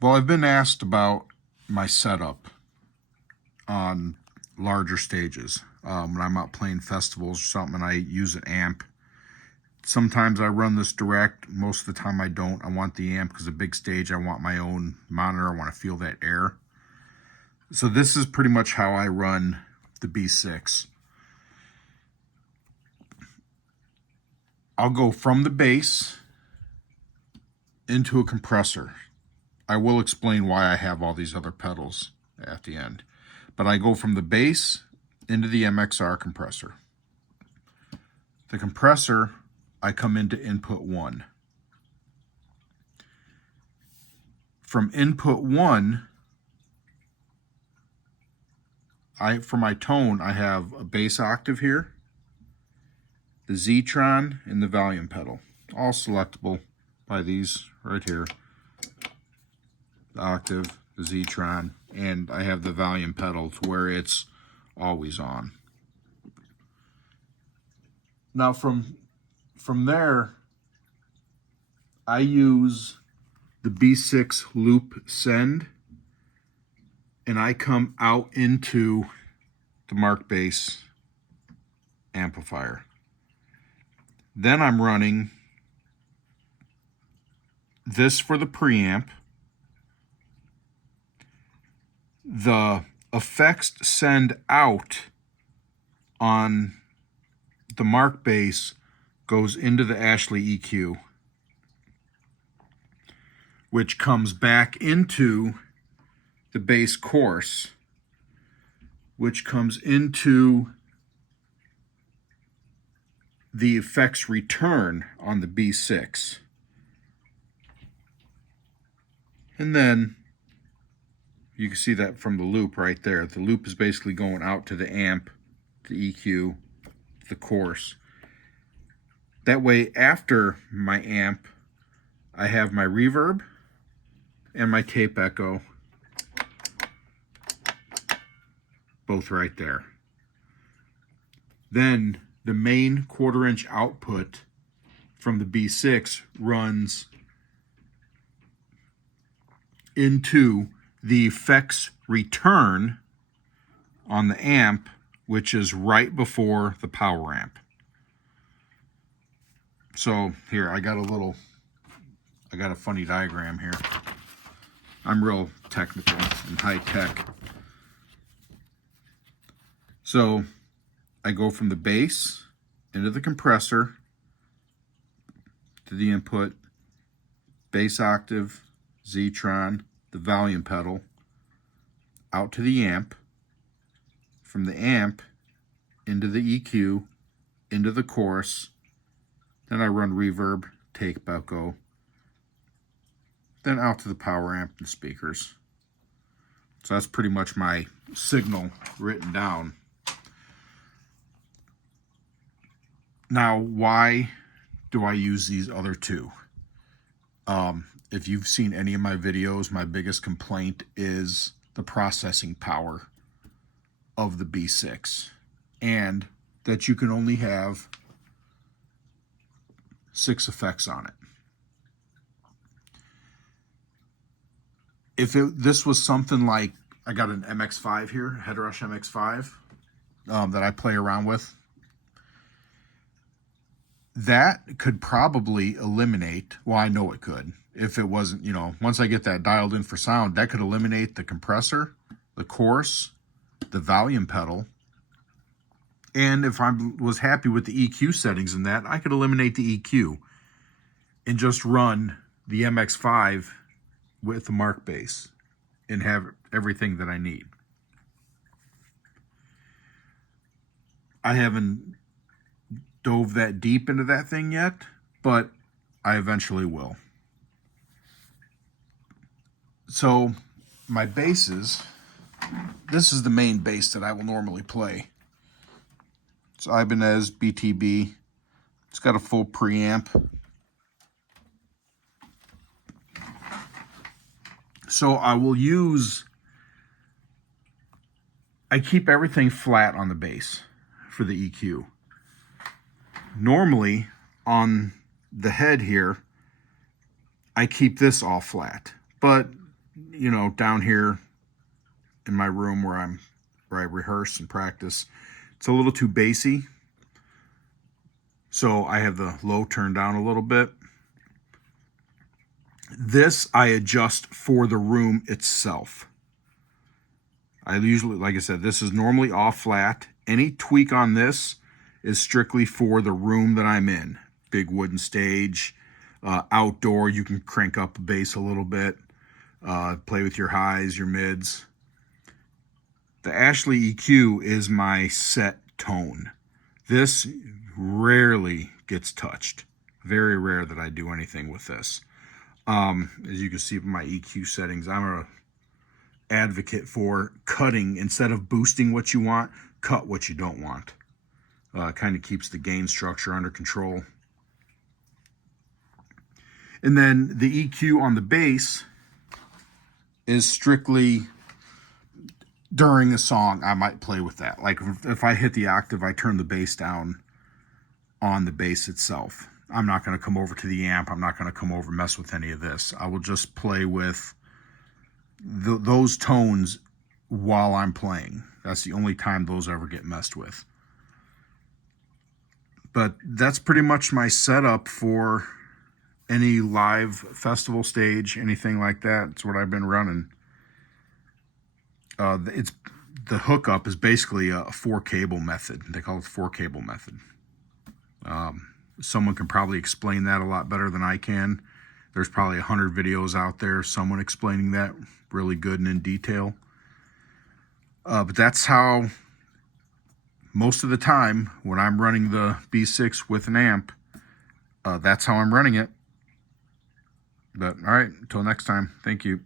Well, I've been asked about my setup on larger stages. When I'm out playing festivals or something and I use an amp. Sometimes I run this direct. Most of the time I don't. I want the amp because a big stage, I want my own monitor. I want to feel that air. So this is pretty much how I run the B6. I'll go from the bass into a compressor. I will explain why I have all these other pedals at the end. But I go from the bass into the MXR compressor. The compressor, I come into input 1. From input 1, for my tone, I have a bass octave here, the Zetron, and the volume pedal. All selectable by these right here. The octave, the Zetron, and I have the volume pedal to where it's always on. Now from there, I use the B6 loop send, and I come out into the Mark Bass amplifier. Then I'm running this for the preamp. The effects send out on the Mark Bass goes into the Ashley EQ, which comes back into the bass course, which comes into the effects return on the B6. And then you can see that from the loop right there. The loop is basically going out to the amp, the EQ, the course. That way, after my amp, I have my reverb and my tape echo, both right there. Then the main 1/4 inch output from the B6 runs into the effects return on the amp, which is right before the power amp. So here, I got a funny diagram here. I'm real technical and high tech. So I go from the bass into the compressor to the input, bass octave, Zetron, the volume pedal, out to the amp, from the amp into the EQ, into the chorus, then I run reverb, tape echo, then out to the power amp and speakers. So that's pretty much my signal written down. Now, why do I use these other two? If you've seen any of my videos, my biggest complaint is the processing power of the B6, and that you can only have 6 effects on it. If this was something like, I got an MX5 here, Headrush MX5, that I play around with, that could probably eliminate, well, I know it could, if it wasn't, once I get that dialed in for sound, that could eliminate the compressor, the chorus, the volume pedal, and if I was happy with the EQ settings in that, I could eliminate the EQ and just run the MX5 with the Mark Bass and have everything that I need. I haven't dove that deep into that thing yet, but I eventually will. So my basses, this is the main bass that I will normally play. It's Ibanez BTB. It's got a full preamp. So I keep everything flat on the bass for the EQ. Normally, on the head here, I keep this all flat. But, you know, down here in my room where I rehearse and practice, it's a little too bassy. So I have the low turned down a little bit. This I adjust for the room itself. I usually, like I said, this is normally off flat. Any tweak on this is strictly for the room that I'm in. Big wooden stage, outdoor, you can crank up the bass a little bit, play with your highs, your mids. The Ashley EQ is my set tone. This rarely gets touched. Very rare that I do anything with this. As you can see from my EQ settings, I'm a advocate for cutting instead of boosting what you want. Cut what you don't want. Kind of keeps the gain structure under control. And then the EQ on the bass is strictly during a song. I might play with that. Like if I hit the octave, I turn the bass down on the bass itself. I'm not going to come over to the amp. I'm not going to come over and mess with any of this. I will just play with those tones while I'm playing. That's the only time those ever get messed with. But that's pretty much my setup for any live festival stage, anything like that. It's what I've been running. It's the hookup is basically a 4-cable method. They call it the 4-cable method. Someone can probably explain that a lot better than I can. There's probably 100 videos out there, someone explaining that really good and in detail. But that's how, most of the time, when I'm running the B6 with an amp, that's how I'm running it. But, all right, until next time, thank you.